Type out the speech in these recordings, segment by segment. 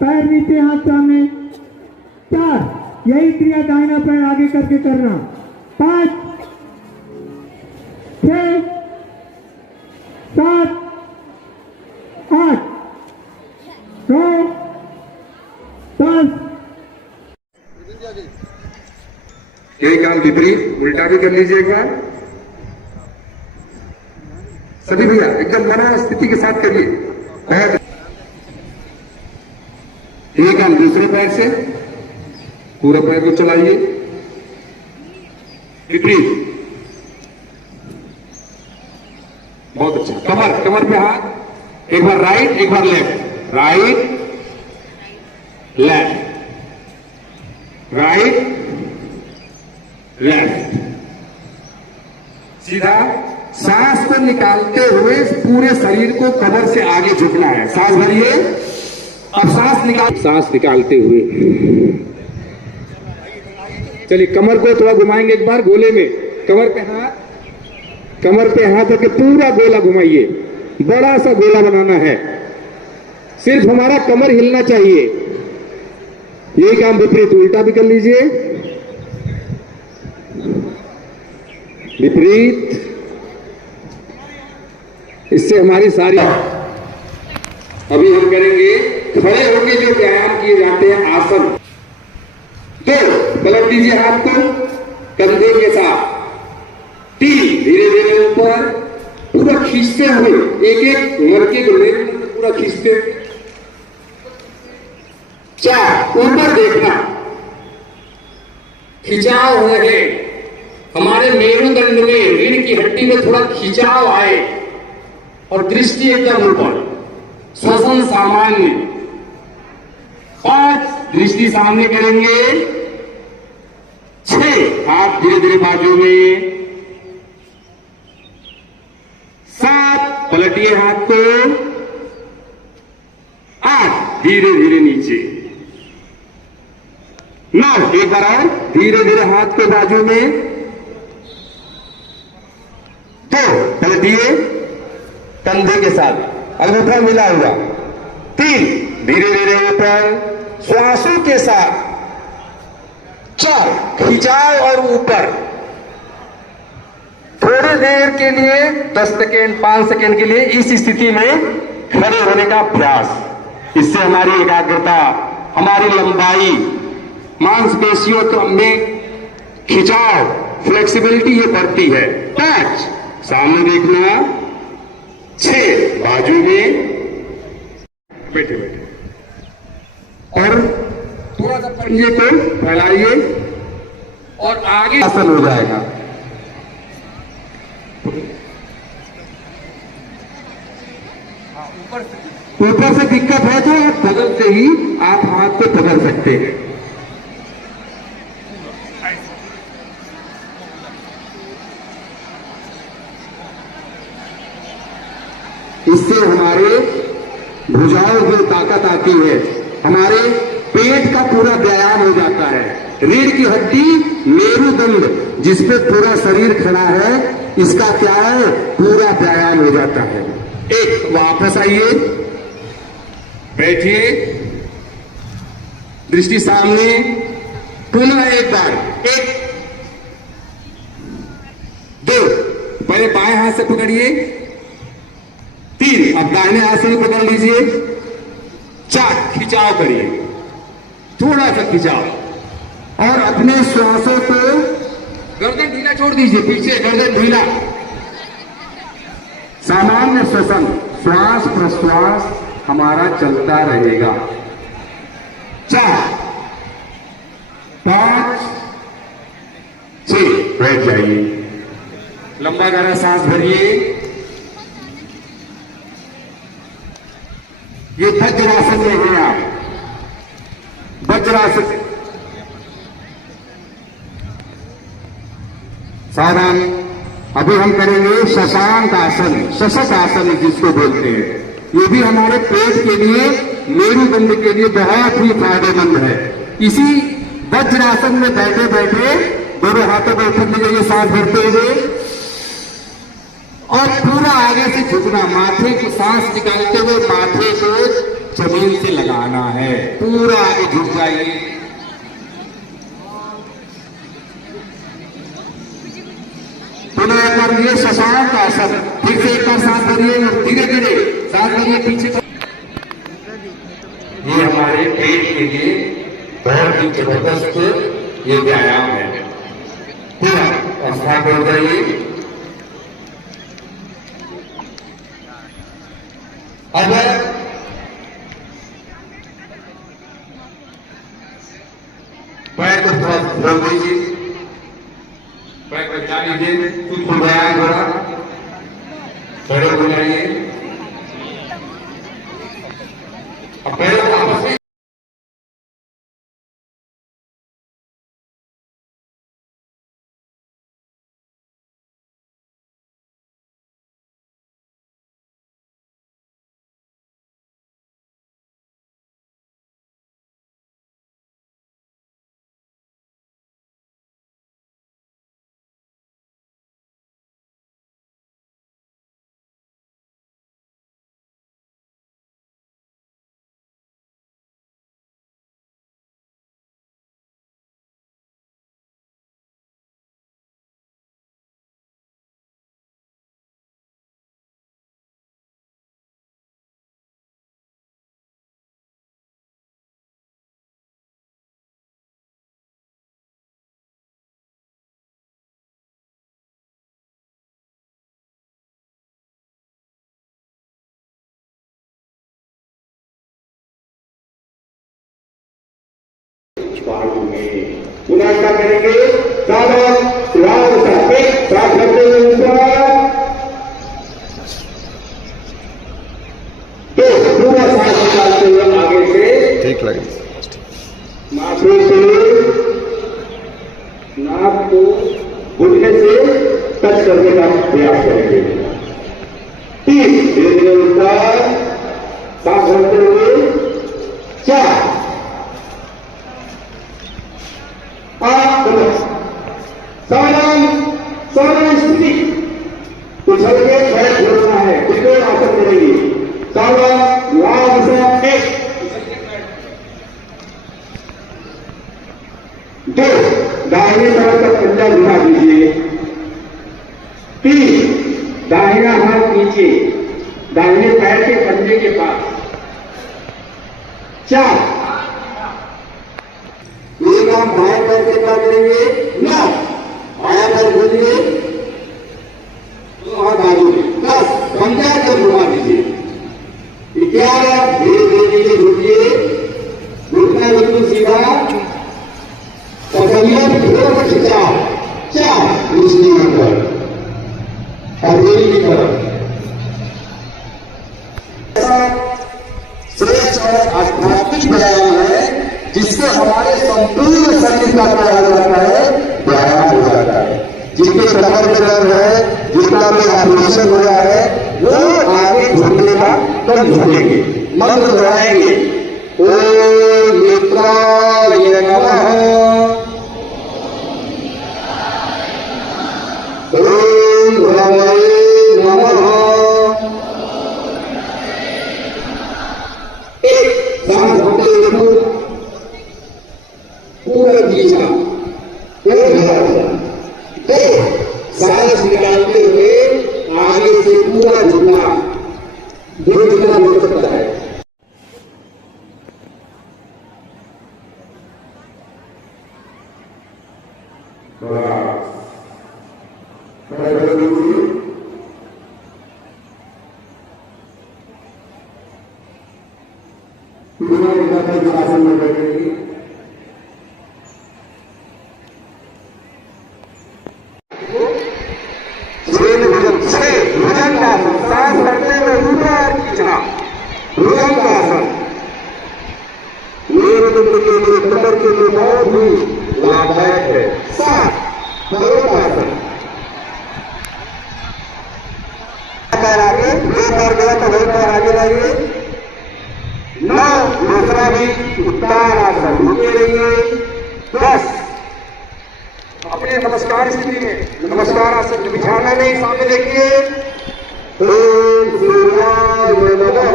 पैर नीचे, हाथ सामने। 4, यही क्रिया दाहिना पैर आगे करके करना। 5, 6, 7, 8, 9, 10। यही काम विपरीत उल्टा भी कर लीजिए एक बार। सभी भैया एकदम मनोस्थिति के साथ करिए। यही काम दूसरे पैर से, पूरे पैर को चलाइए विपरीत। बहुत अच्छा। कमर, कमर पे हाथ, एक बार राइट एक बार left, right left, right left. सीधा सांस को निकालते हुए पूरे शरीर को कमर से आगे झुकना है। सांस भरिए, अब सांस निकालते हुए चलिए कमर को थोड़ा घुमाएंगे एक बार गोले में। कमर पे हाथ रख के पूरा गोला घुमाइए। बड़ा सा गोला बनाना है, सिर्फ हमारा कमर हिलना चाहिए। यही काम विपरीत उल्टा भी कर लीजिए। विपरीत, इससे हमारी सारी। अभी हम करेंगे खड़े होकर जो व्यायाम किए जाते हैं आसन। तो पलट दीजिए हाथ को कंधे के साथ। 3, धीरे धीरे ऊपर पूरा खींचते हुए, एक एक मरके को पूरा खींचते हुए। 4, ऊपर देखना, खिंचाव है। हमारे मेरुदंड में, रीढ़ की हड्डी में थोड़ा खिंचाव आए और दृष्टि एकदम ऊपर, श्वसन सामान्य। 5, दृष्टि सामने करेंगे। 6, हाथ धीरे धीरे बाजू में। 7, पलटिए हाथ को। 8, धीरे धीरे नीचे। 9, एक बार और धीरे धीरे हाथ को बाजू में। 2, पलटिए कंधे के साथ, अंगूठा मिला हुआ। 3, धीरे धीरे ऊपर श्वासों के साथ। 4, खिंचाव और ऊपर। थोड़ी देर के लिए 10 सेकेंड 5 सेकेंड के लिए इस स्थिति में खड़े होने का अभ्यास। इससे हमारी एकाग्रता, हमारी लंबाई, मांसपेशियों में खिंचाव, फ्लेक्सिबिलिटी ये बढ़ती है। 5, सामने देखना। 6, बाजू में बैठे बैठे और थोड़ा सा पंजे को फैलाइए और आगे आसन हो जाएगा। ऊपर से दिक्कत है तो आप बगल से ही आप हाथ को पकड़ सकते हैं। इससे हमारे भुजाओं में ताकत आती है, हमारे पेट का पूरा व्यायाम हो जाता है। रीढ़ की हड्डी, मेरुदंड जिसपे पूरा शरीर खड़ा है, इसका क्या है, पूरा व्यायाम हो जाता है। एक, वापस आइए, बैठिए, दृष्टि सामने। पुनः एक बार, 1, 2, पहले बाएं हाथ से पकड़िए। 3, अब दाहिने हाथ से भी पकड़ लीजिए। 4, खिंचाव करिए, थोड़ा सा खिंचाव और अपने श्वासों को, गर्दन ढीला छोड़ दीजिए, पीछे गर्दन ढीला। सामान्य श्वसन, श्वास प्रश्वास हमारा चलता रहेगा। 4, 5, 6, बैठ जाइए, लंबा गहरा सांस भरिए। ये वज्रासन में हैं आप, वज्रासन। सावधान, अभी हम करेंगे शशांक आसन, शशक आसन जिसको बोलते हैं। ये भी हमारे पेट के लिए, मेरुदंड के लिए बहुत ही फायदेमंद है। इसी वज्रासन में बैठे बैठे दोनों हाथों पर उठने के लिए सांस भरते हुए और पूरा आगे से झुकना, माथे को सांस निकालते हुए माथे को जमीन से लगाना है। पूरा आगे झुक जाइए। पुनः एक बार ये शशांक आसन फिर से एक बार सांस भरिए और धीरे धीरे सांस भरिए पीछे। ये हमारे पेट के लिए बहुत ही जबरदस्त ये व्यायाम है। पूरा अवस्था हो जाइए। अब पैर को थोड़ा खोल दीजिए, पैर को जा लीजिए, खुल जाए थोड़ा, खड़े हो जाइए। अब पैरों को आपस में पुनः क्या करेंगे? सात करते हुए ऊपर तो पूरा सांस निकालते हुए आगे से ठीक लगे नाकों से नाक को घुटने से टच करने का प्रयास करेंगे। 30 धीरे धीरे ऊपर सांस भरते हुए 4 सावधान स्थिति उछल के पैर छोड़ना है। बिल्कुल आसन करेंगे। सावधान लाभ से 1 2 दाहिने तरफ का पंजा घुमा दीजिए। 3 दाहिना हाथ नीचे दाहिने पैर के पंजे के पास। 4 एक हम बाएं पैर से क्या करेंगे? 9 बायां पैर खोलिए तो हाथ आगे 10 पंजा को घुमा दीजिए। 11 धीरे धीरे घुटिए, घुटना बिल्कुल सीधा, पसलियां थोड़ा खिंचाओ। 4 दूसरी नंबर हथेली की तरफ। श्रेष्ठ और आध्यात्मिक व्यायाम है जिससे हमारे संपूर्ण शरीर का क्या हो जाता है? व्यायाम हो जाता है। जिनके कमर में दर्द है, जिनका में ऑपरेशन हो रहा है, वो आगे झुकने का कम झुकेंगे। मंत्र दोहराएंगे। ओम नेत्राय नमः, ओम भ्रमणे नमः। एक सांस होते हुए पूरा खींचना, सांस निकालते हुए आगे से पूरा झुकना, जो जितना हो सकता है। आसन में बैठेंगे। सांस करते हुए ऊपर खींचना, भुजंग आसन मेरुदंड के लिए, कमर के लिए बहुत ही लाभदायक है। 7 भुजंगासन, पैर आगे, 2 पैर गया तो 2 पैर आगे लाइए। 9 दूसरा भी उत्तान आसन, रुके रहिए। 10 अपने नमस्कार स्थिति में, नमस्कार आसन बिछाना नहीं, सामने देखिए। ओम सूर्याय नमः।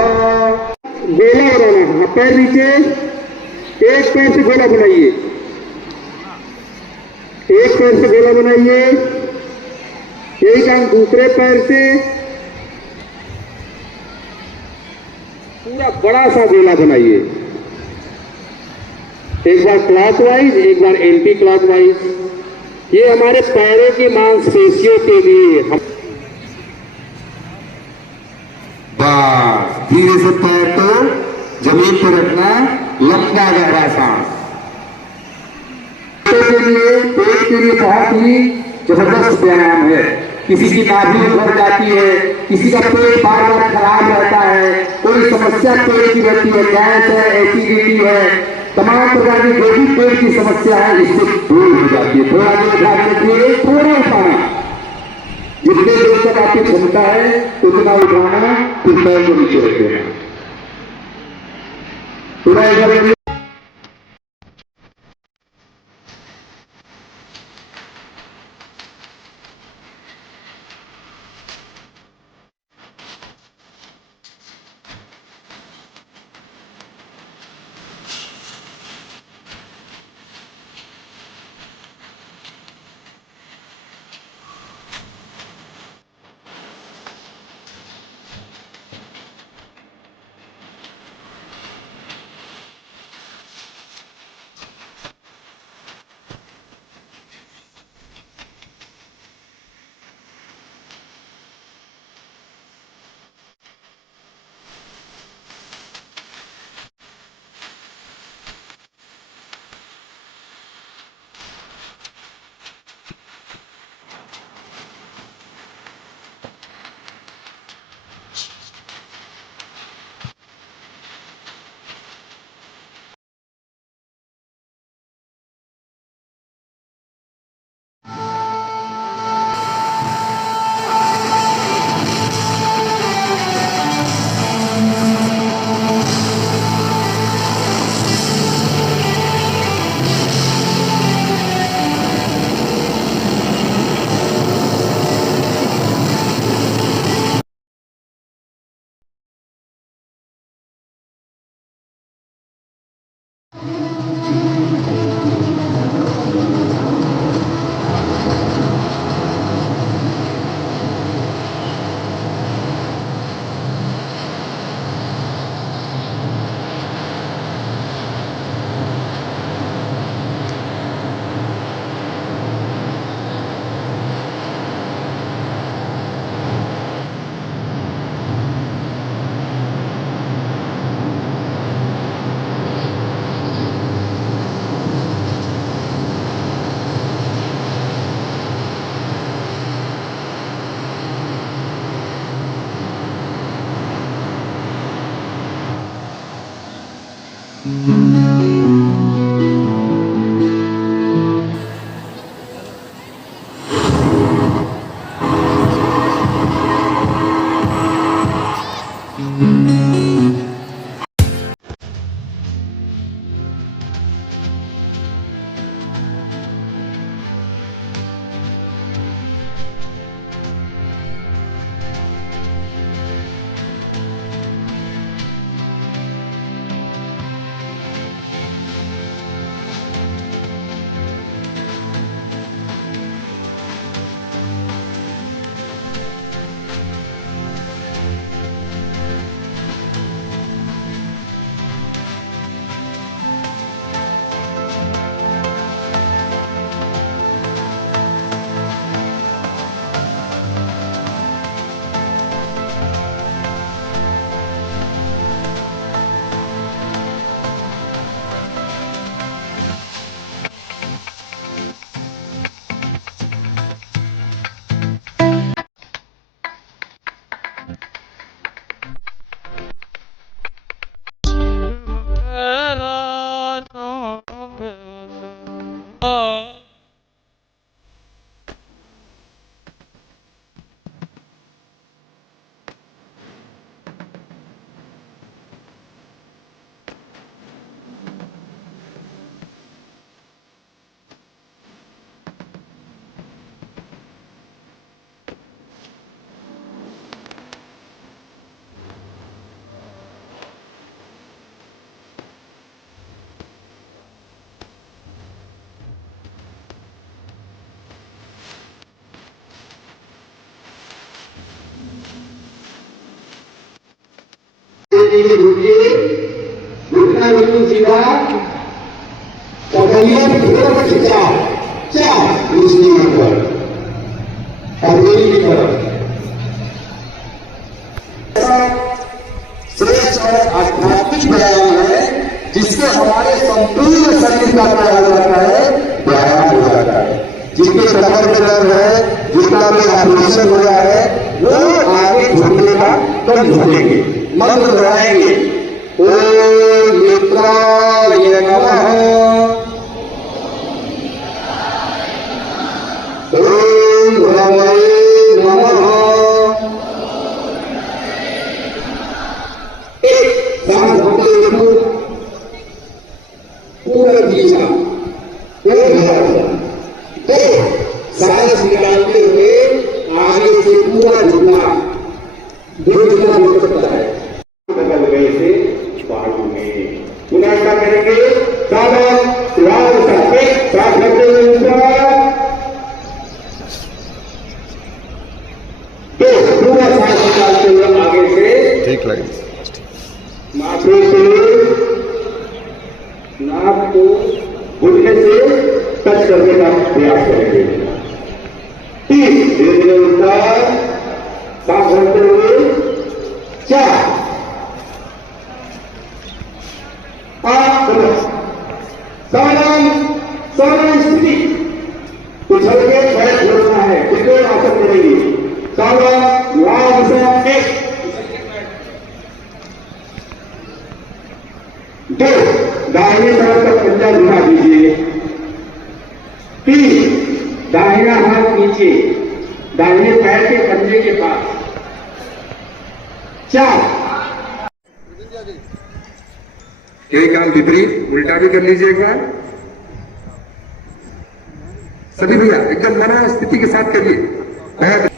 गोला बनाना है। पैर नीचे, एक पैर से गोला बनाइए, एक पैर से गोला बनाइए। यही काम दूसरे पैर से, पूरा बड़ा सा गोला बनाइए। एक बार क्लॉकवाइज, एक बार एंटी क्लॉकवाइज। ये हमारे पैरों की मांसपेशियों के लिए बस धीरे से पैर को जमीन पर रखना, लंबा गहरा सांस। के लिए, पेट के लिए बहुत ही जबरदस्त व्यायाम है। किसी की नाभि उभर जाती है, किसी का पेट बार बार खराब रहता है, कोई समस्या पेट की रहती है, गैस है, एसिडिटी है, तमाम प्रकार की जो भी पेट की समस्या है, इससे दूर हो जाती है। थोड़ा देर उठाने के लिए थोड़ा उठाना, जितने देर तक आपकी क्षमता है उतना उठाना, फिर पैर को नीचे रख देना। पूरा इधर नीचे झुकिए, घुटना बिल्कुल सीधा, पकड़िए, थोड़ा सा खिंचाव, चार दूसरी ऊपर, हथेली की तरफ। श्रेष्ठ और आध्यात्मिक व्यायाम है जिससे हमारे संपूर्ण शरीर का क्या हो जाता है, व्यायाम हो जाता है। जिनके कमर में दर्द है, जिनका में ऑपरेशन हो रहा है, वो आगे झुकने का कम झुकेंगे, मंत्र दोहराएंगे, ओम मित्राय नमः, ओम भ्रमणे नमः। एक सांस भरते हुए पूरा खींचना, सांस निकालते हुए आगे से पूरा झुकना, झुकना हो सकता है बगल में से बाजू में। पुनः क्या करेंगे, सावधान राउंड सर्किट सांस करते हुए तो पूरा सांस निकालते हुए आगे से ठीक लगे माथे से नाक को घुटने से टच करने का प्रयास करेंगे। तीन धीरे धीरे ऊपर सांस भरते हुए, चार, पांच, सावधान सावधान स्थिति, उछल के पैर छोड़ना है, बिल्कुल आसन करेंगे, सावधान लाभ से एक, दो, दाहिने तरफ का पंजा घुमा दीजिए, तीन, दाहिना हाथ नीचे दाहिने पैर के पंजे के पास, चार, यही काम विपरीत उल्टा भी कर लीजिए एक बार। सभी भैया एकदम मना स्थिति के साथ करिए। पैर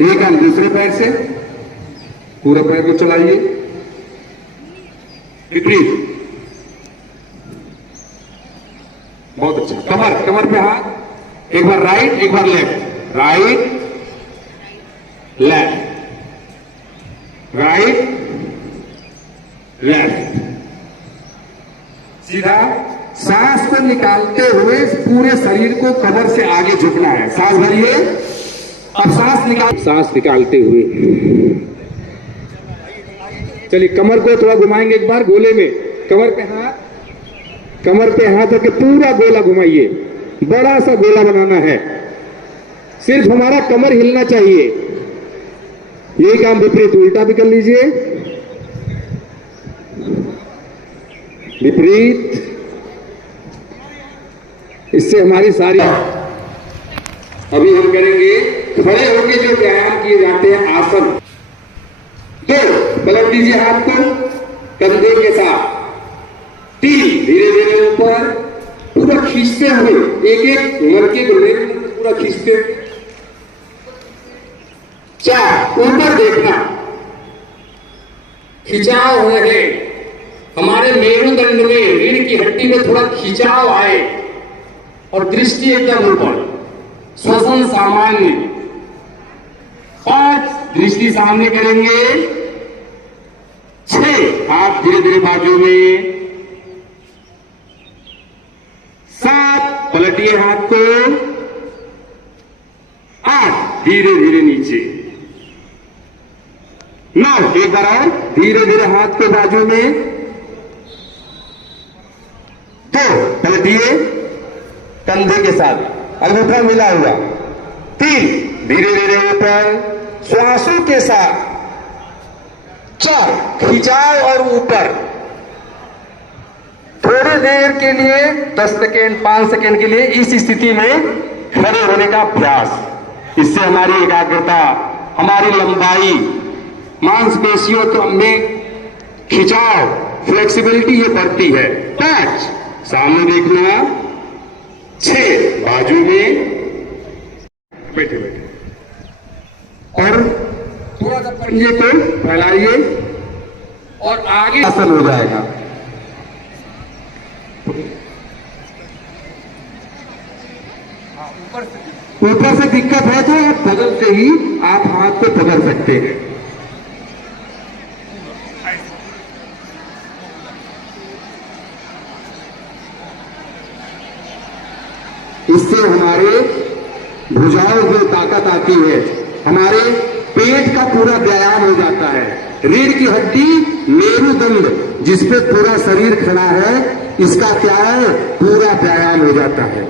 यही काम दूसरे पैर से, पूरा पैर को चलाइए, विपरीत, बहुत अच्छा। कमर कमर पे हाथ, एक बार राइट एक बार left, right left, right left, सीधा। सांस को निकालते हुए पूरे शरीर को कमर से आगे झुकना है। सांस भरिए, अब सांस निकालते हुए चलिए कमर को थोड़ा घुमाएंगे एक बार गोले में, कमर पे हाथ रख के पूरा गोला घुमाइए, बड़ा सा गोला बनाना है, सिर्फ हमारा कमर हिलना चाहिए। यही काम विपरीत उल्टा भी कर लीजिए, विपरीत, इससे हमारी सारी। अभी हम करेंगे खड़े होकर जो व्यायाम किए जाते हैं आसन। दो, पलट दीजिए हाथ को कंधे के साथ, तीन, धीरे धीरे ऊपर पूरा खींचते हुए, एक एक लड़के को पूरा खींचते हुए, चार, ऊपर देखना, खिंचाव है, हमारे मेरुदंड में रीढ़ की हड्डी में थोड़ा खिंचाव आए और दृष्टि एकदम ऊपर, श्वसन सामान्य। पांच, दृष्टि सामने करेंगे, छह, हाथ धीरे धीरे बाजू में, सात, पलटिए हाथ को, आठ, धीरे धीरे नीचे, नौ, एक बार और धीरे धीरे हाथ को बाजू में, दो, पलटिए कंधे के साथ, अंगूठा मिला हुआ, तीन, धीरे धीरे ऊपर श्वासों के साथ, चार, खिंचाव और ऊपर। थोड़ी देर के लिए 10 सेकेंड 5 सेकेंड के लिए इस स्थिति में खड़े होने का प्रयास। इससे हमारी एकाग्रता, हमारी लंबाई, मांसपेशियों में खिंचाव, फ्लेक्सिबिलिटी ये बढ़ती है। 5, सामने देखना, 6, बाजू में बैठे बैठे और थोड़ा सा पंजे को फैलाइए और आगे आसन हो जाएगा। ऊपर से दिक्कत है तो आप बगल से ही आप हाथ को पकड़ सकते हैं। इससे हमारे भुजाओं में ताकत आती है, हमारे पेट का पूरा व्यायाम हो जाता है। रीढ़ की हड्डी, मेरुदंड, जिसपे पूरा शरीर खड़ा है, इसका क्या है, पूरा व्यायाम हो जाता है।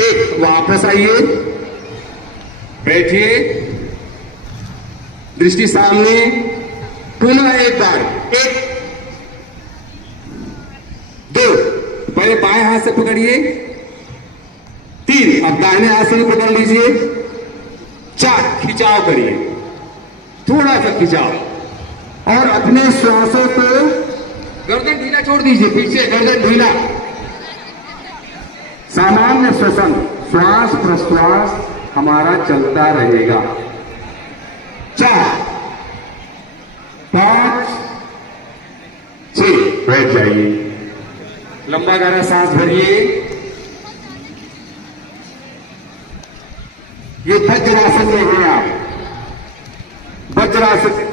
एक, वापस आइए, बैठिए, दृष्टि सामने, पुनः एक बार, एक, दो, पहले बाएं हाथ से पकड़िए, तीन, अब दाहिने हाथ से भी पकड़ लीजिए, चार, खिंचाव करिए, थोड़ा सा खिंचाव, और अपने श्वासों को, गर्दन ढीला छोड़ दीजिए, पीछे गर्दन ढीला, सामान्य श्वसन, श्वास प्रश्वास हमारा चलता रहेगा। 4, 5, 6, बैठ जाइए, लंबा गहरा सांस भरिए। ये वज्रासन में हैं आप, वज्रासन।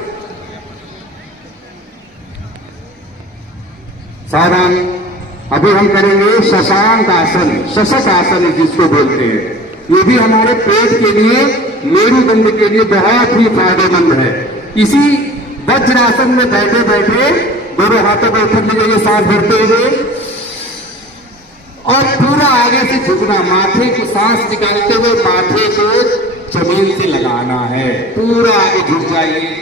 सावधान, अभी हम करेंगे शशांक आसन, शशक आसन जिसको बोलते हैं। ये भी हमारे पेट के लिए, मेरुदंड के लिए बहुत ही फायदेमंद है। इसी वज्रासन में बैठे बैठे दोनों हाथों को ऊपर ले जाइए, सांस भरते हुए, और पूरा आगे से झुकना, माथे को सांस निकालते हुए माथे को जमीन से लगाना है, पूरा आगे झुक जाइए।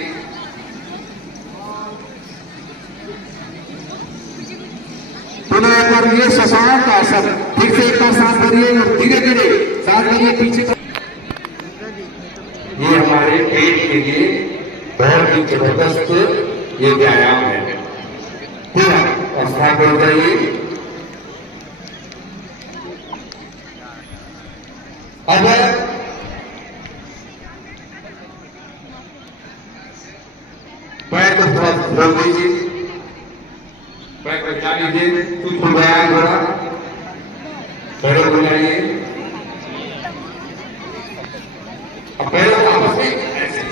पुनः एक बार ये शशांक आसन, फिर से एक बार सांस भरिए, धीरे धीरे सांस भरिए, पीछे। ये हमारे पेट के लिए बहुत ही जबरदस्त ये व्यायाम है। पूरा और सांस हो जाइए। अब पैर को थोड़ा खोल दीजिए, पैर को जा लीजिए, खुल गया थोड़ा, पैरों को जाइए, अब पैरों को आपस में ऐसे।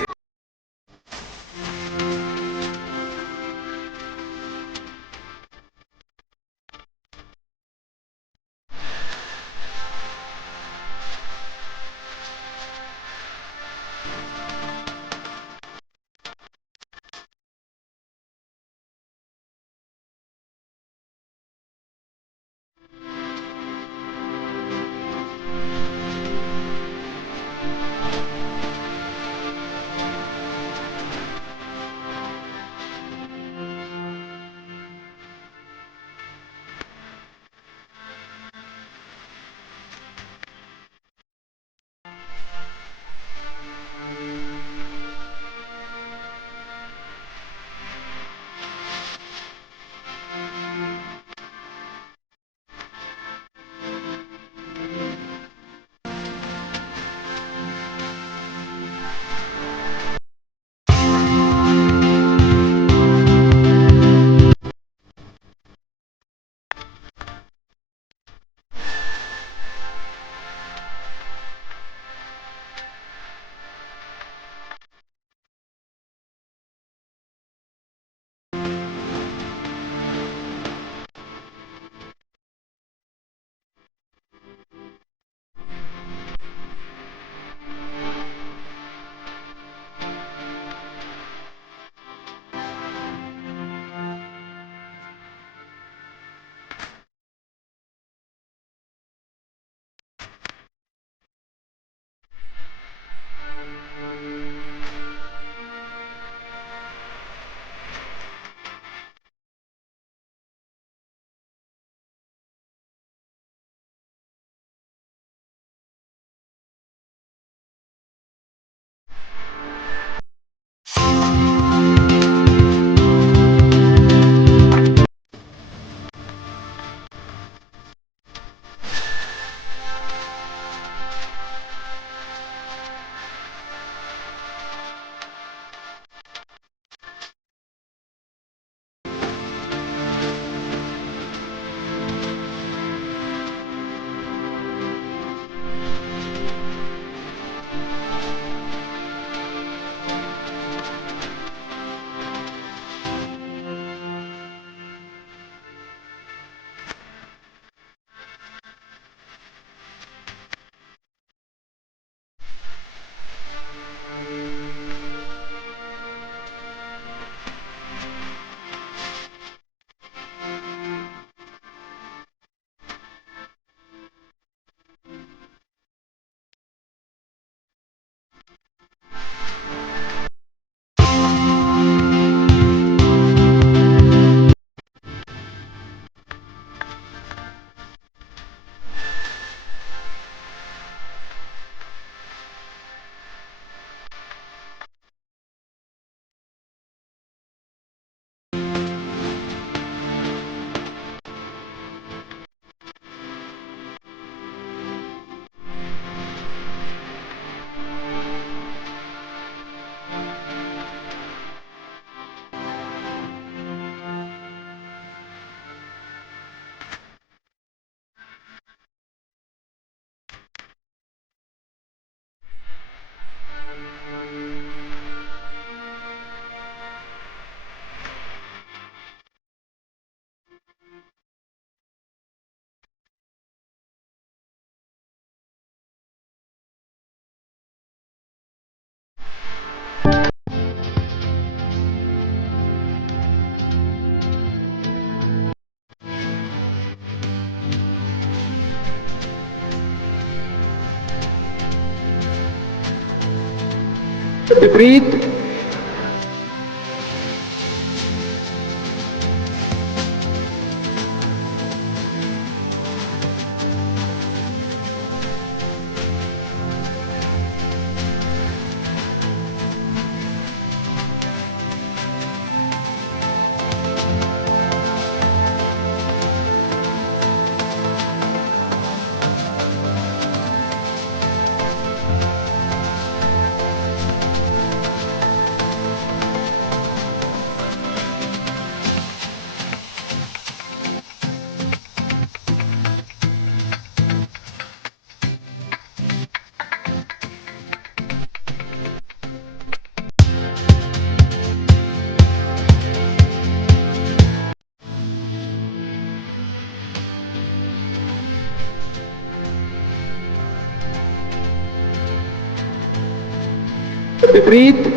विपरीत। विपरीत।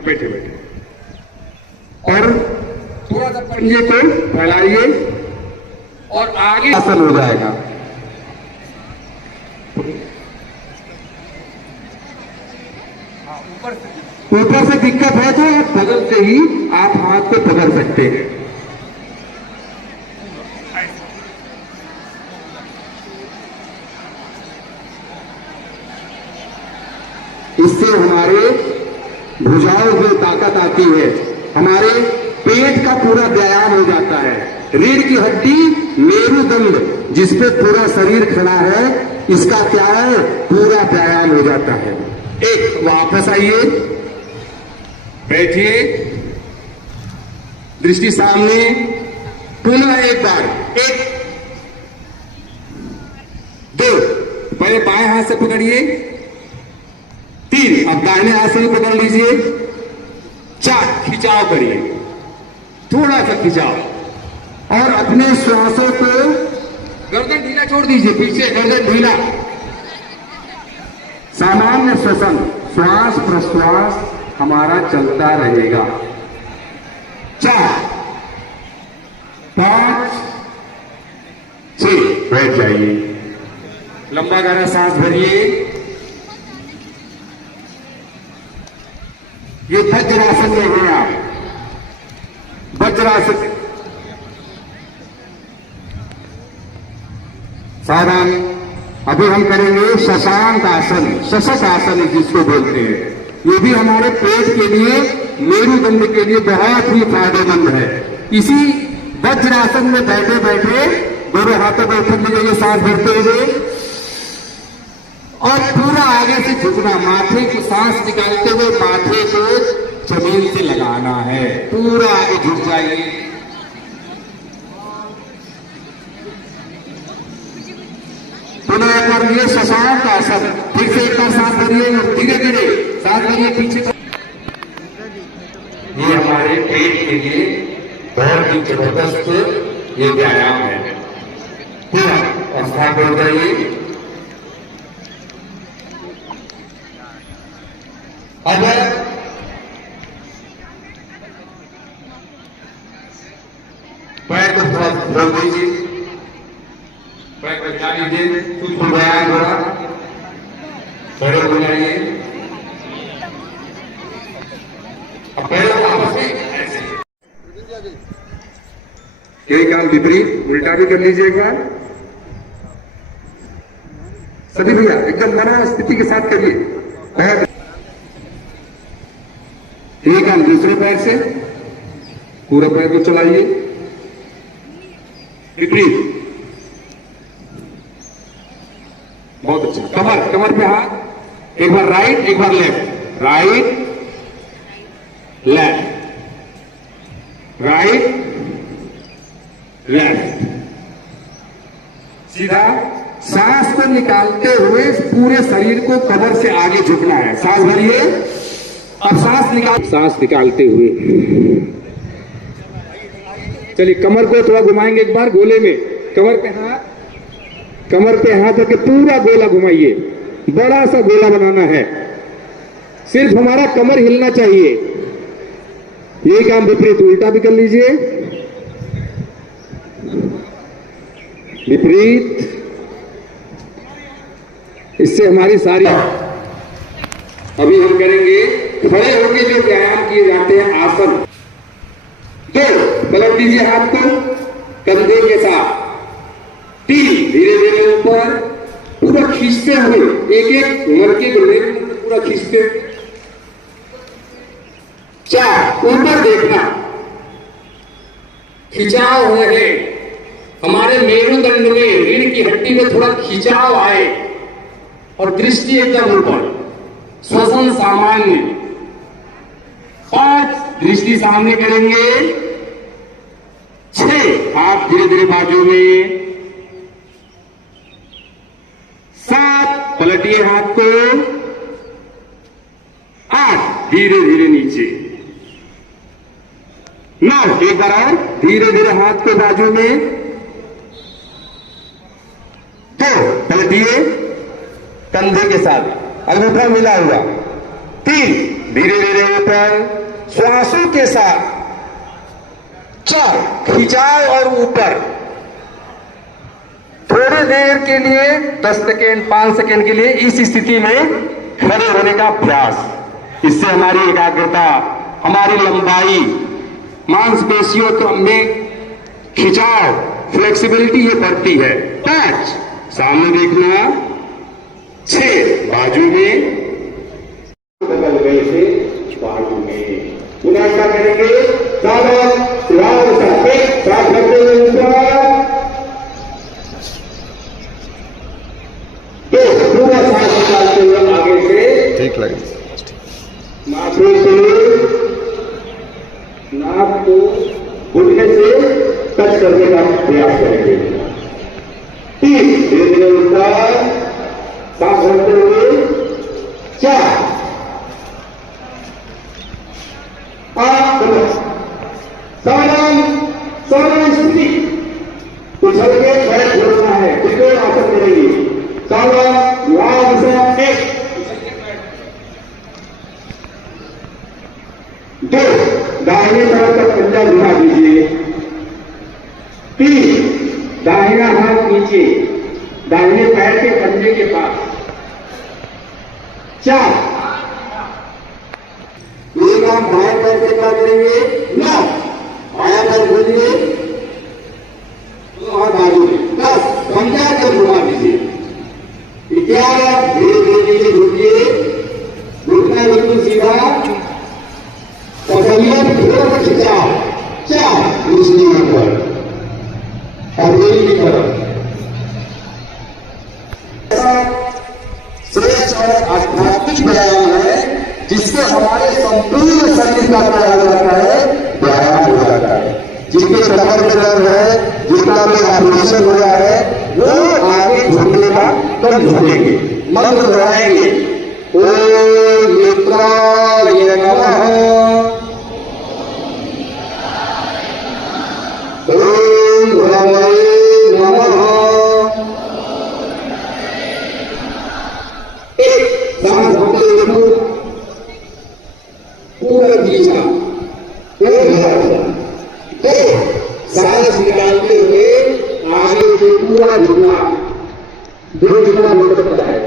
बैठे बैठे, और थोड़ा सा पंजे को फैलाइए और आगे आसन हो जाएगा। ऊपर से दिक्कत है तो आप बगल से ही आप हाथ को पकड़ सकते हैं। इससे हमारे भुजाओं में ताकत आती है, हमारे पेट का पूरा व्यायाम हो जाता है। रीढ़ की हड्डी, मेरुदंड जिसपे पूरा शरीर खड़ा है, इसका क्या है, पूरा व्यायाम हो जाता है। एक वापस आइए, बैठिए, दृष्टि सामने, पुनः एक बार, एक, दो, पहले बाएं हाथ से पकड़िए, तीन, अब दाहिने हाथ से भी पकड़ लीजिए, चार, खिंचाव करिए, थोड़ा सा खिंचाव, और अपने श्वासों को, गर्दन ढीला छोड़ दीजिए, पीछे गर्दन ढीला, सामान्य श्वसन, श्वास प्रश्वास हमारा चलता रहेगा। 4, 5, 6, बैठ जाइए, लंबा गहरा सांस भरिए। ये वज्रासन में हैं आप, वज्रासन। सावधान, अभी हम करेंगे शशांक आसन, शशक आसन जिसको बोलते हैं। ये भी हमारे पेट के लिए, मेरुदंड के लिए बहुत ही फायदेमंद है। इसी वज्रासन में बैठे बैठे दोनों हाथों पर उठक लीजिए, सांस भरते हुए, और पूरा आगे से झुकना, माथे को सांस निकालते हुए माथे को जमीन से लगाना है, पूरा आगे झुक जाइए। पुनः एक बार ये शशांक आसन, फिर से एक बार सांस भरिए और धीरे धीरे सांस भरिए पीछे। ये हमारे पेट के लिए बहुत ही जबरदस्त ये व्यायाम है। पूरा अवस्था बोल जाइए। अब पैर को थोड़ा खोल दीजिए, पैर को जा लीजिए, कुछ व्यायाम थोड़ा पैरों को जाइए, अब पैरों को आपस में ऐसे, यही काम विपरीत उल्टा भी कर लीजिए एक बार। सभी भैया एकदम मना स्थिति के साथ करिए। पैर, एक काम दूसरे पैर से पूरा पैर को चलाइए, विपरीत, बहुत अच्छा। कमर, कमर पे हाथ, एक बार राइट एक बार left, right left, right left, सीधा। सांस को निकालते हुए पूरे शरीर को कमर से आगे झुकना है। सांस भरिए, अब सांस निकालते हुए चलिए, कमर को थोड़ा घुमाएंगे एक बार गोले में, कमर पे हाथ रख के पूरा गोला घुमाइए, बड़ा सा गोला बनाना है, सिर्फ हमारा कमर हिलना चाहिए। यही काम विपरीत उल्टा भी कर लीजिए, विपरीत, इससे हमारी सारी। अभी हम करेंगे खड़े होकर जो व्यायाम किए जाते हैं आसन। दो, पलट दीजिए हाथ को कंधे के साथ, तीन, धीरे धीरे ऊपर पूरा खींचते हुए, एक एक मरके को लेकर पूरा खींचते, चार, ऊपर देखना, खिंचाव है, हमारे मेरुदंड में, रीढ़ की हड्डी में थोड़ा खिंचाव आए और दृष्टि एकदम ऊपर, श्वसन सामान्य। 5, दृष्टि सामने करेंगे। 6, हाथ धीरे धीरे बाजू में। 7, पलटिए हाथ को। 8, धीरे धीरे नीचे। 9, एक बार और धीरे धीरे हाथ को बाजू में। 2, पलटिए कंधे के साथ, अंगूठा मिला हुआ। 3, धीरे धीरे ऊपर श्वासों के साथ 4 खिंचाव और ऊपर थोड़ी देर के लिए 10 सेकेंड 5 सेकेंड के लिए इस स्थिति में खड़े होने का प्रयास। इससे हमारी एकाग्रता, हमारी लंबाई, मांसपेशियों में खिंचाव, फ्लेक्सिबिलिटी ये बढ़ती है। 5 सामने देखना, 6 बाजू में, बगल में से बाजू में। पुनः क्या करेंगे, सावधान साथ रखते हुए ऊपर, पूरा सांस निकालते हुए आगे से ठीक लगे माथे से नाक को घुटने से टच करने का प्रयास करेंगे। 3 धीरे धीरे ऊपर, सांस रखते हुए 4 5 सावधान स्थिति, उछल के पैर जोड़ना है, कितने आसन करेंगे। सावधान, लाभ से 1 2 दाहिने तरफ का पंजा घुमा दीजिए। 3 दाहिना हाथ नीचे, दाहिने पैर के पंजे के पास। 4 ये काम बाएं पैर से क्या करेंगे, 9 बायां पैर खोलिए, और बाजू में 10 पंजा कर घुमा दीजिए। 11 धीरे धीरे घुटिए, घुटना बिल्कुल सीधा, पसलियां थोड़ा खिंचाव। 4 दूसरी ऊपर हथेली की तरफ। श्रेष्ठ और आध्यात्मिक व्यायाम है, जिससे हमारे संपूर्ण शरीर का क्या हो जाता है, व्यायाम हो जाता है। जिनके कमर में दर्द है, जितना भी ऑपरेशन हो रहा है, वो आगे झुकने का कम झुकेंगे। मंत्र दोहराएंगे, ओम मित्राय नमः, ओम भ्रमणे नमः। एक सांस भरते हुए पूरा खींचना, सांस निकालते हुए आगे से पूरा झुकना, जो जितना हो सकता है।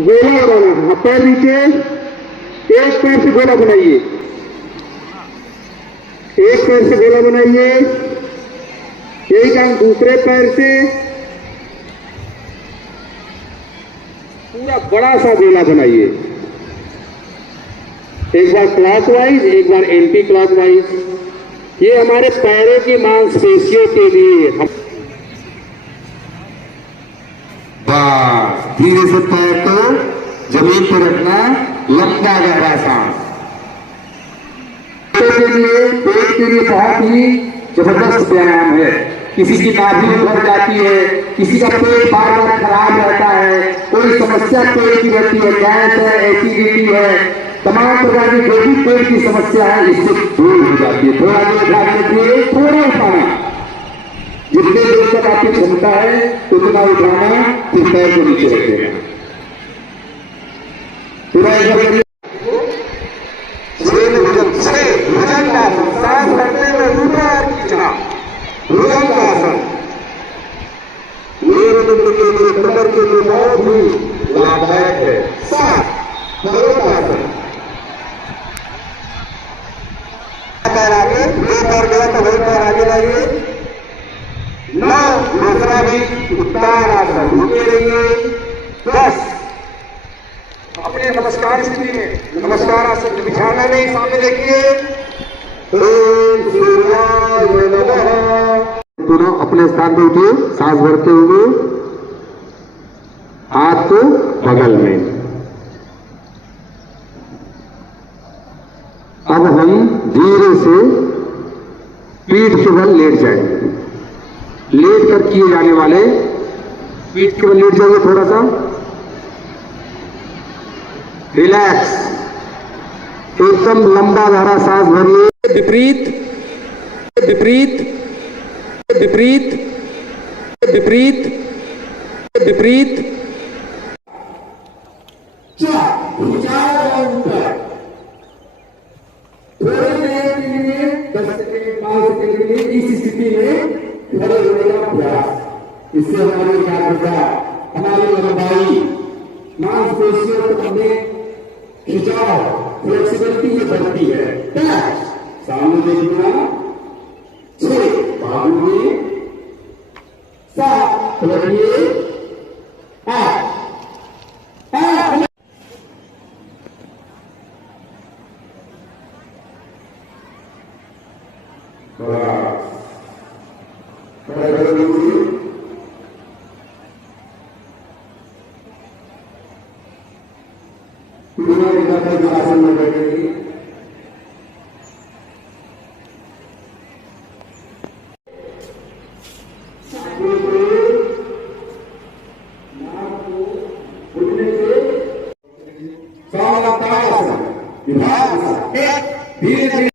गोला बनाना, पैर नीचे, एक पैर से गोला बनाइए, एक पैर से गोला बनाइए। यही काम दूसरे पैर से पूरा बड़ा सा गोला बनाइए। एक बार क्लॉकवाइज, एक बार एंटी क्लॉकवाइज। ये हमारे पैरों की मांसपेशियों के लिए। बस धीरे से पैर को जमीन पर रखना, लंबा गहरा सांस। पेट के लिए बहुत ही जबरदस्त व्यायाम है। किसी की नाभि भर जाती है, किसी का पेट बार बार खराब रहता है, कोई समस्या पेट की रहती है, गैस है, एसिडिटी है, तमाम प्रकार की जो भी पेट की समस्या है इससे दूर हो जाती है। थोड़ा देर उठाने के लिए थोड़ा उठाना, जितने देर तक आपकी क्षमता है उतना उठाना, फिर पैर को नीचे रख देना। पूरा भुजंग आसन, सांस भरते हुए ऊपर खींचना, भुजंग आसन मेरुदंड के लिए, कमर के लिए बहुत ही लाभदायक है। 7 भगवतासन, पैर आगे, दो पैर गया तो वही पैर आगे लाइए। 9 दूसरा भी उत्तान आसन, रुके रहिए। 10 अपने नमस्कार स्थिति में, नमस्कार आसन बिछाना नहीं, सामने देखिए। ओम सूर्याय नमः। दोनों अपने स्थान पर उठिए, सांस भरते हुए हाथ को बगल में। अब हम धीरे से पीठ के बल लेट जाएंगे। लेट कर किए जाने वाले, पीठ के बल लेट जाइए, थोड़ा सा रिलैक्स, एकदम लंबा गहरा सांस भरिए। विपरीत विपरीत विपरीत विपरीत विपरीत। 4 थोड़ी देर के लिए 10 सेकेंड 5 सेकेंड के लिए इस स्थिति में खड़े होने का प्रयास। इससे हमारी एकाग्रता, हमारी लंबाई, मांसपेशियों को हमें खिंचाव, फ्लेक्सिबिलिटी ये बढ़ती है। 5 सामने देखना, 6 बाजू में, 7 पलटिए, 8 आसन में बैठेंगे। धीरे धीरे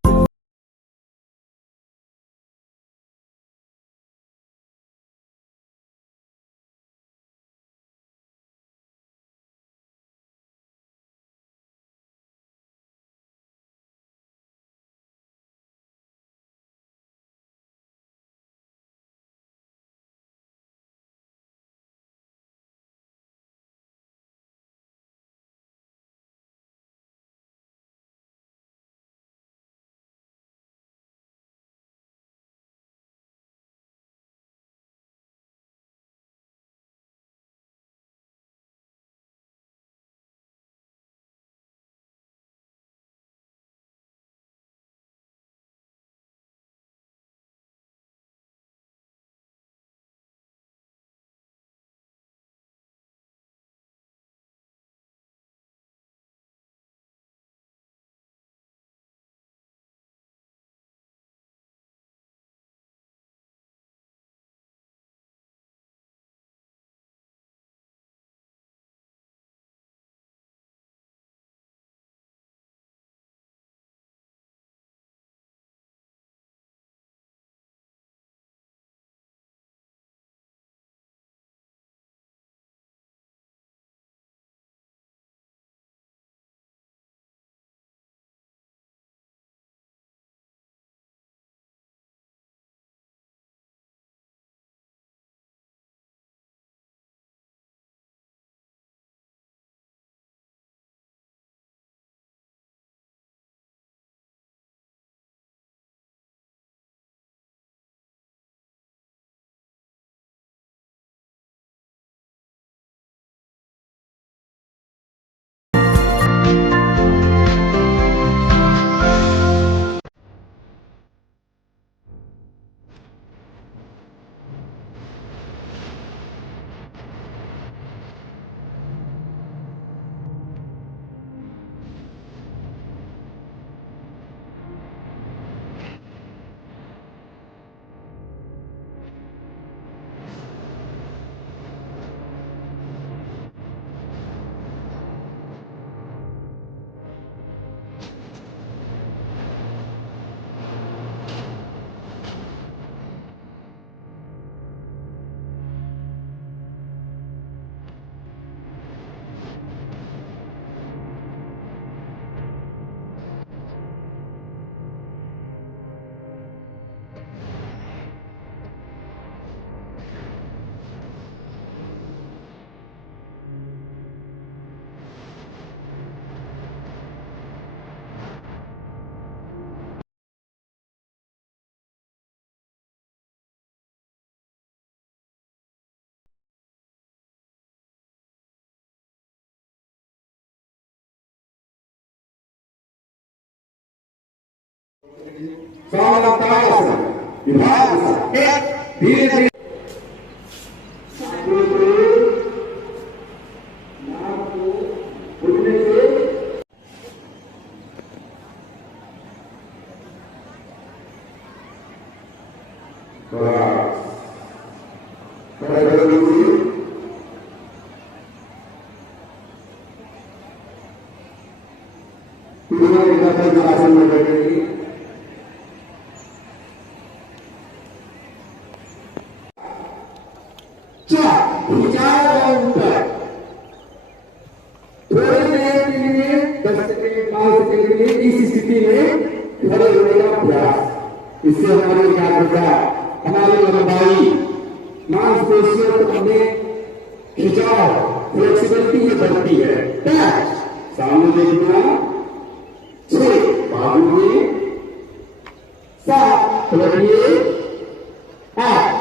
विभाग धीरे धीरे आसन में बैठेगी। विचार और ऊपर थोड़ी देर के लिए 10 सेकेंड 5 सेकेंड के लिए इस स्थिति में खड़े होने का प्रयास। इससे हमारी एकाग्रता, हमारी लंबाई, मांसपेशियों को हमें खिंचाव, फ्लेक्सिबिलिटी ये बढ़ती है। सामने देखना 6 बाजू में 7 पलटिए 8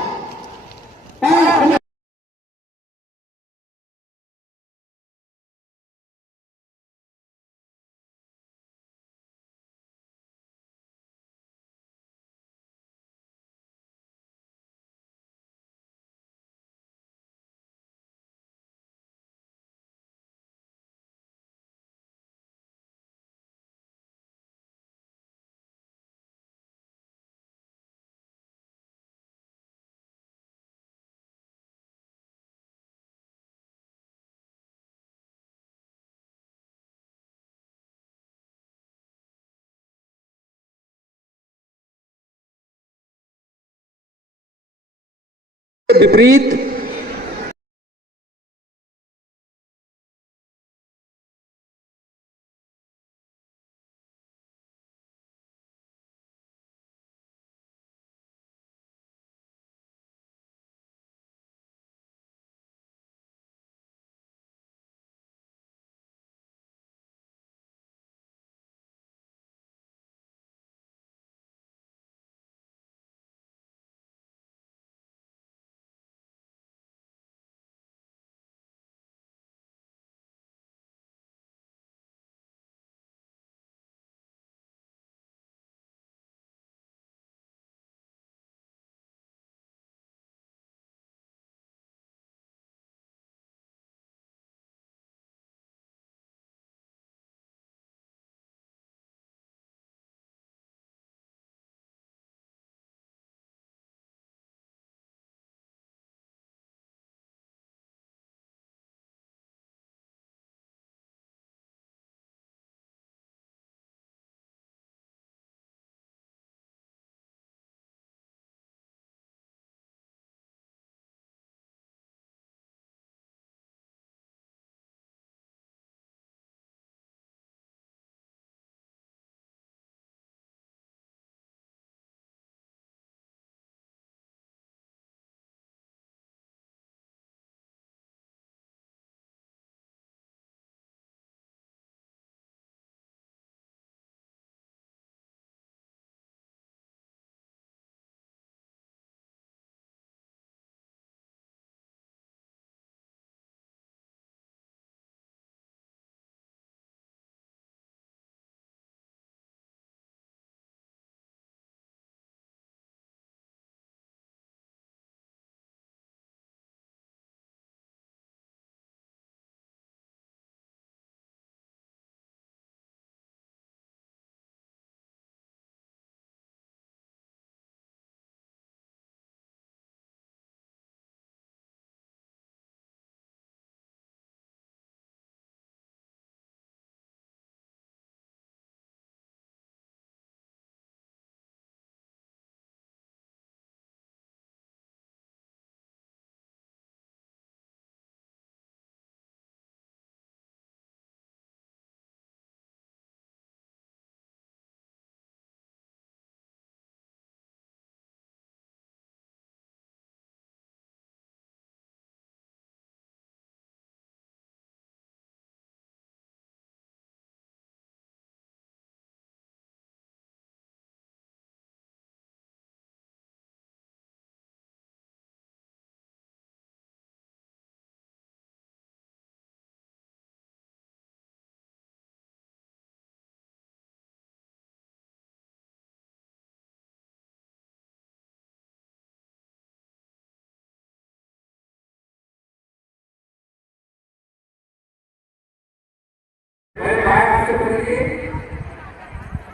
बाएं हाथ से पकड़िए,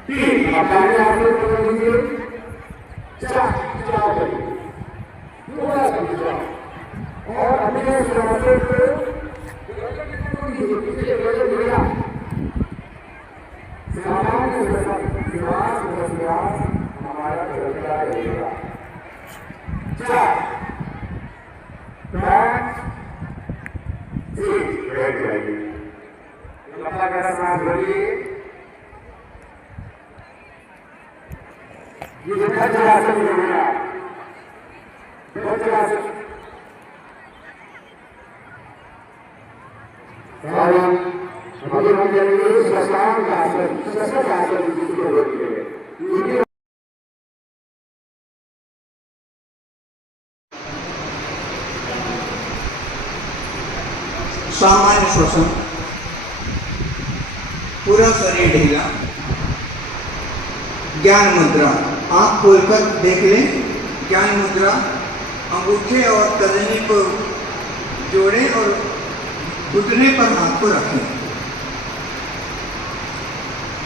3 अब दाहिने हाथ से पकड़ लीजिए, 4 खिंचाव करिए, थोड़ा सा खिंचाव और अपने श्वासों को पीछे वजन मिला, सामान्य श्वास प्रश्वास हमारा चलता रहेगा। 4 5 6 बैठ जाइए, लंबा गहरा सांस भरिए। ये वज्रासन हो गया, वज्रासन। अभी हम करेंगे शशांक आसन, शशक आसन जिसको बोलते हैं। सामान्य श्वसन, पूरा शरीर ढीला, ज्ञान मुद्रा, आंख खोलकर देख लें। ज्ञान मुद्रा, अंगूठे और तर्जनी को जोड़ें और घुटने पर हाथ को रखें।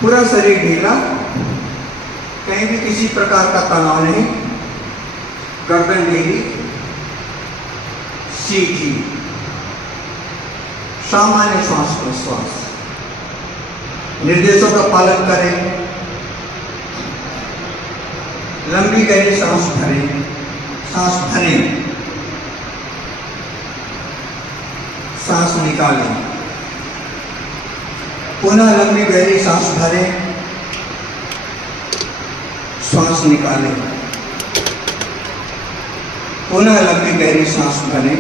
पूरा शरीर ढीला, कहीं भी किसी प्रकार का तनाव नहीं, गर्दन ढीली, सीधी। सामान्य श्वास प्रश्वास, निर्देशों का पालन करें। लंबी गहरी सांस भरें, सांस भरें, सांस निकालें, पुनः लंबी गहरी सांस भरें, सांस निकालें, पुनः लंबी गहरी सांस भरें,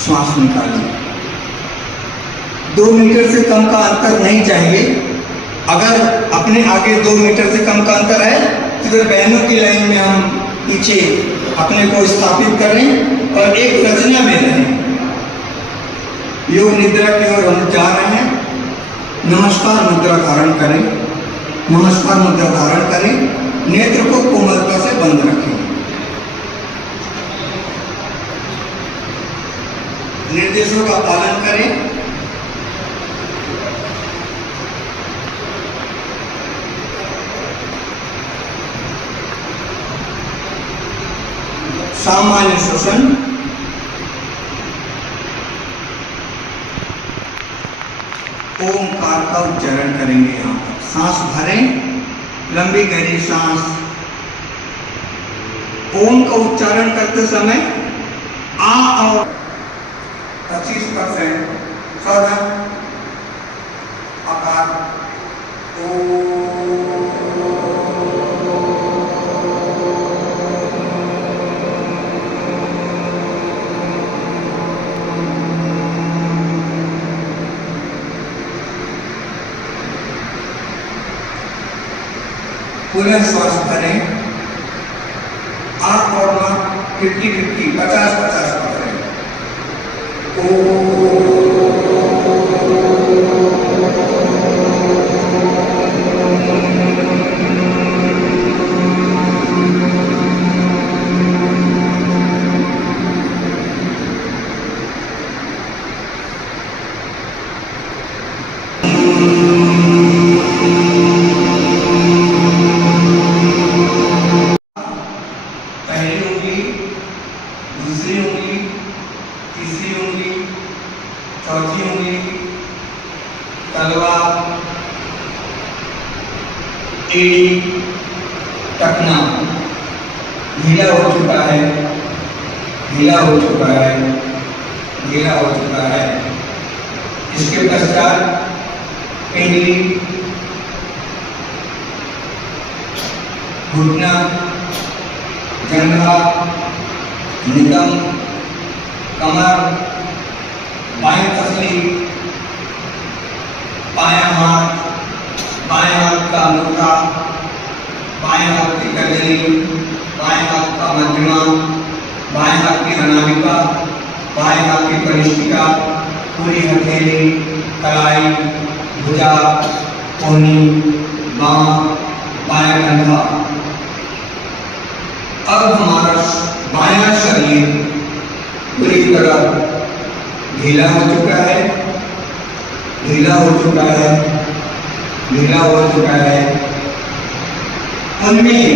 सांस निकालें। 2 मीटर से कम का अंतर नहीं चाहिए। अगर अपने आगे 2 मीटर से कम का अंतर है तो इधर बहनों की लाइन में हम पीछे अपने को स्थापित करें और एक रचना में रहें। योग निद्रा की ओर हम जा रहे हैं। नमस्कार मुद्रा धारण करें, नमस्कार मुद्रा धारण करें, नेत्र को कोमलता से बंद रखें। निर्देशों का पालन करें। सामान्य श्वसन, ओमकार का उच्चारण करेंगे। यहाँ पर सांस भरें, लंबी गहरी सांस। ओम का उच्चारण करते समय आ और 25% साधन आकार ओ पुनः श्वास भरें। आंख और नाक 50-50, 50-50%। चौथी उंगली, तलवार, एड़ी, टखना ढीला हो चुका है, ढीला हो चुका है, ढीला हो चुका है। इसके पश्चात पिंडली, घुटना, जंघा, नितंब, कमर, बाएं पसली, बायां हाथ का अंगूठा, बाएं हाथ की कजली, बाएं हाथ का मध्यमा, बाएं हाथ की अनामिका, बाएं हाथ की कनिष्ठिका, पूरी हथेली, कलाई, भुजा, कोहनी, बांह, बायां कंधा। अब हमारा बायां शरीर पूरी तरह ढीला हो चुका है, ढीला हो चुका है, उनमें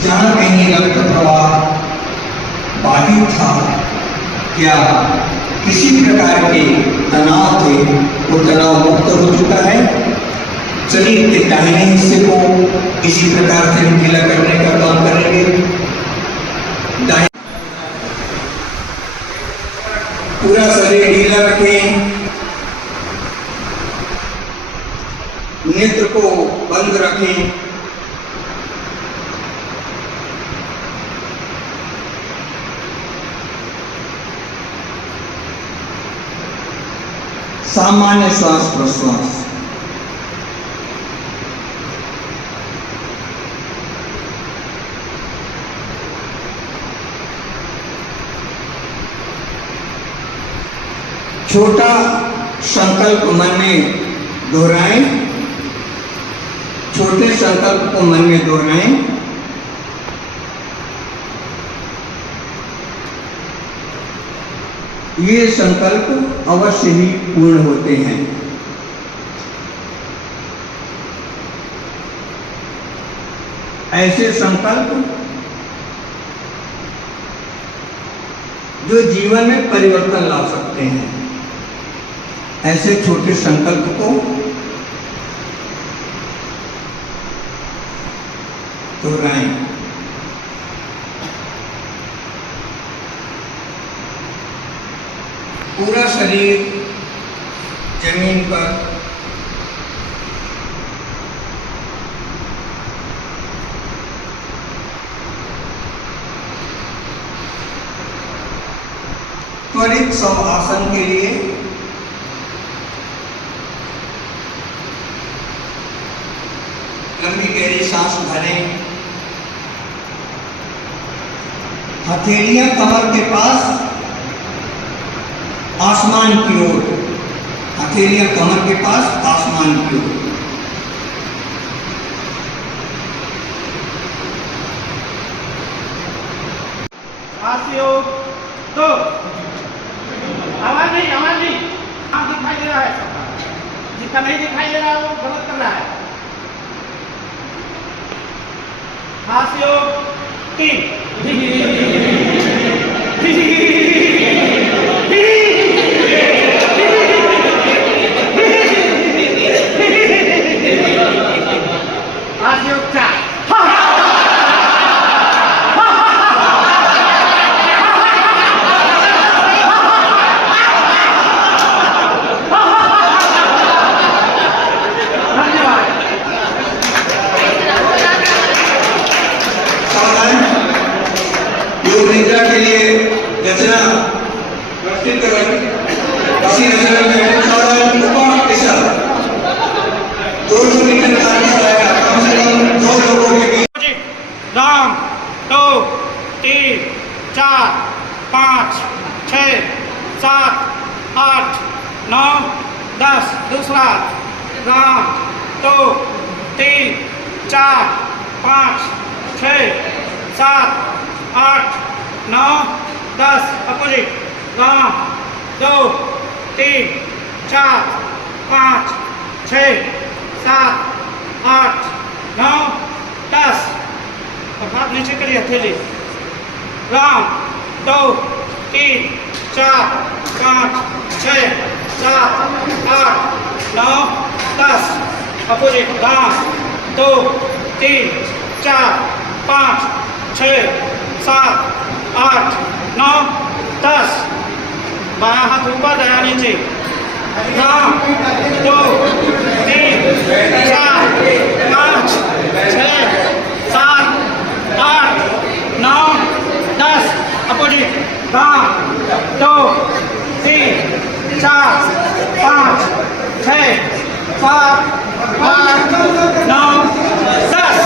जहाँ कहीं रक्त प्रवाह बाधित था, क्या किसी प्रकार के तनाव थे, वो तनाव मुक्त हो चुका है। शरीर के दाहिने हिस्से को इसी प्रकार से ढीला करने का काम करेंगे। पूरा शरीर ढीला रखें, नेत्र को बंद रखें, सामान्य श्वास प्रश्वास। छोटा संकल्प मन में दोहराएं, छोटे संकल्प को मन में दोहराएं। ये संकल्प अवश्य ही पूर्ण होते हैं। ऐसे संकल्प जो जीवन में परिवर्तन ला सकते हैं, ऐसे छोटे संकल्प को दोहराएं। पूरा शरीर जमीन पर त्वरित शव आसन के लिए लंबी गहरी सांस भरें। हथेलियां कमर के पास आसमान की ओर, हथेलियां कमर के पास आसमान की ओर। योग दो, आवाज नहीं आप दिखाई दे रहा है, जितना नहीं दिखाई दे रहा है वो गलत कर रहा है। हास्य योग 3, हास्य योग 4। योग निद्रा के लिए रचना प्रस्तुत करें। इसी रचना में साधारण उपाय के साथ 200 मीटर का आएगा, कम से कम 2 लोगों के बीच। राम 2 3 4 5 6 7 8 9 10। दूसरा राम 2 3 4 5 6 7 8 9 10। अपोजिट राम 2 3 4 5 6 7 8 9 10। और हाथ नीचे करिए हथेली। राम 2 3 4 5 6 7 8 9 10। अपोजिट राम 2 3 4 5 6 7 8 9 10। बायां हाथ ऊपर, दायां नीचे। राम 2 3 4 5 6 7 8 9 10। अपोजिट राम 2 3 4 5 6 7 8 9 10।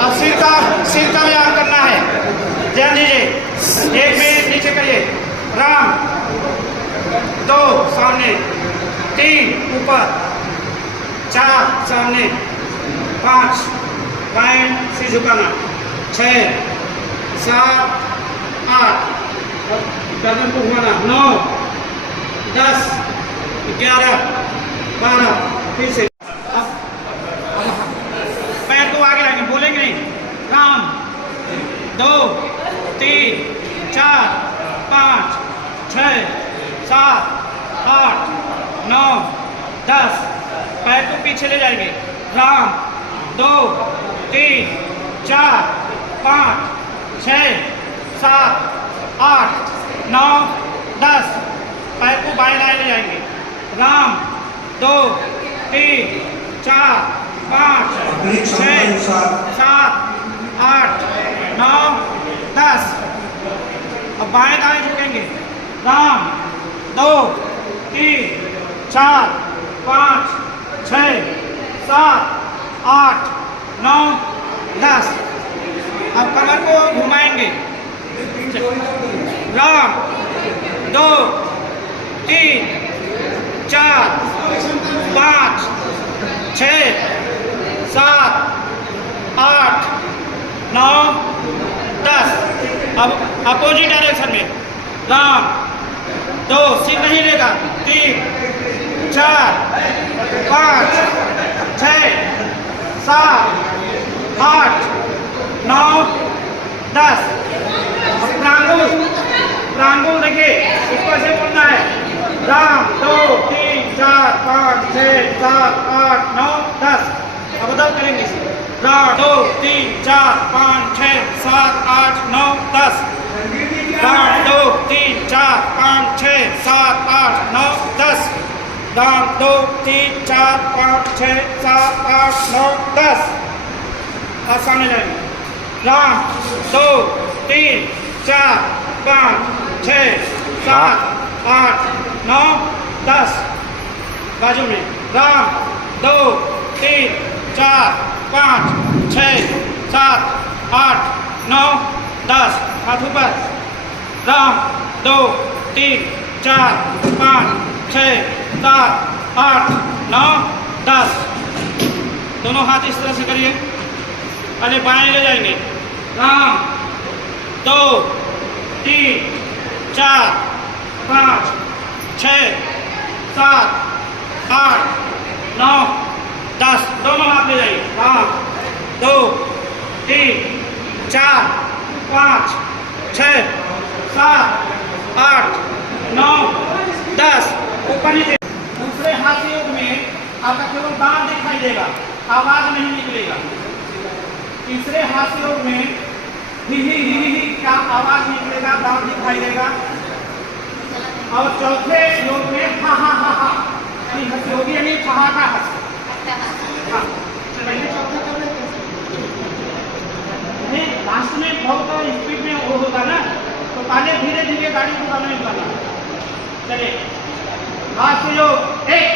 अब सिर का व्यायाम करना है। ध्यान दीजिए, 1 मिनट नीचे करिए। राम 2 सामने, 3 ऊपर, 4 सामने, 5 बाएं सिर झुकाना, 6 7 8 गर्दन को घुमाना, 9 10, 11, 12, फिर से अब पैर को आगे लाएंगे, बोलेंगे नहीं। राम 2, 3, 4, 5, 6, 7, 8, 9, 10, पैर को पीछे ले जाएंगे। राम 2, 3, 4, 5, 6, 7, 8, 9, 10, पैर को बाएं दाएं ले जाएंगे। राम 2, 3, 4, 5, 6, 7, 8, 9, 10, अब बाएं दाएं झुकेंगे। राम 2, 3, 4, 5, 6, 7, 8, 9, 10, अब कमर को घुमाएंगे। राम 2, 3, 4, 5, 6, 7, 8, 9, 10, अब अपोजिट डायरेक्शन में। राम 2, सिर नहीं लेगा। 3, 4, 5, 6, 7, 8, 9, 10, प्रांगुल देखिए, इसको ऐसे बोलना है। राम 2, 3, 4, 5, 6, 7, 8, 9, 10, अब बदल करेंगे। राम 2, 3, 4, 5, 6, 7, 8, 9, 10, राम 2, 3, 4, 5, 6, 7, 8, 9, 10, राम 2, 3, 4, 5, 6, 7, 8, 9, 10, अब सामने जाएंगे। राम 2, 3, 4, 5, 6, 7, 8, 9, 10, बाजू में। राम 2, 3, 4, 5, 6, 7, 8, 9, 10, हाथ ऊपर। राम 2, 3, 4, 5, 6, 7, 8, 9, 10, दोनों हाथ इस तरह से करिए। पहले बाएं ले जाएंगे। राम 2, 3, 4, 5, 6, 7, 8, 9, 10, दोनों हाथ ले जाइए। राम 2, 3, 4, 5, 6, 7, 8, 9, 10, ऊपर नीचे। दूसरे हाथ योग में आपका केवल दांत दिखाई देगा, आवाज नहीं निकलेगा। तीसरे हाथ योग में ही का आवाज निकलेगा, दांत दिखाई देगा। और चौथे योग में हा हा हा हा योगी यानी ठहाका हंस। हाँ, नहीं, लास्ट में बहुत स्पीड में वो होगा ना, तो पहले धीरे धीरे गाड़ी को गाना निकालना। चलिए हाथ योग 1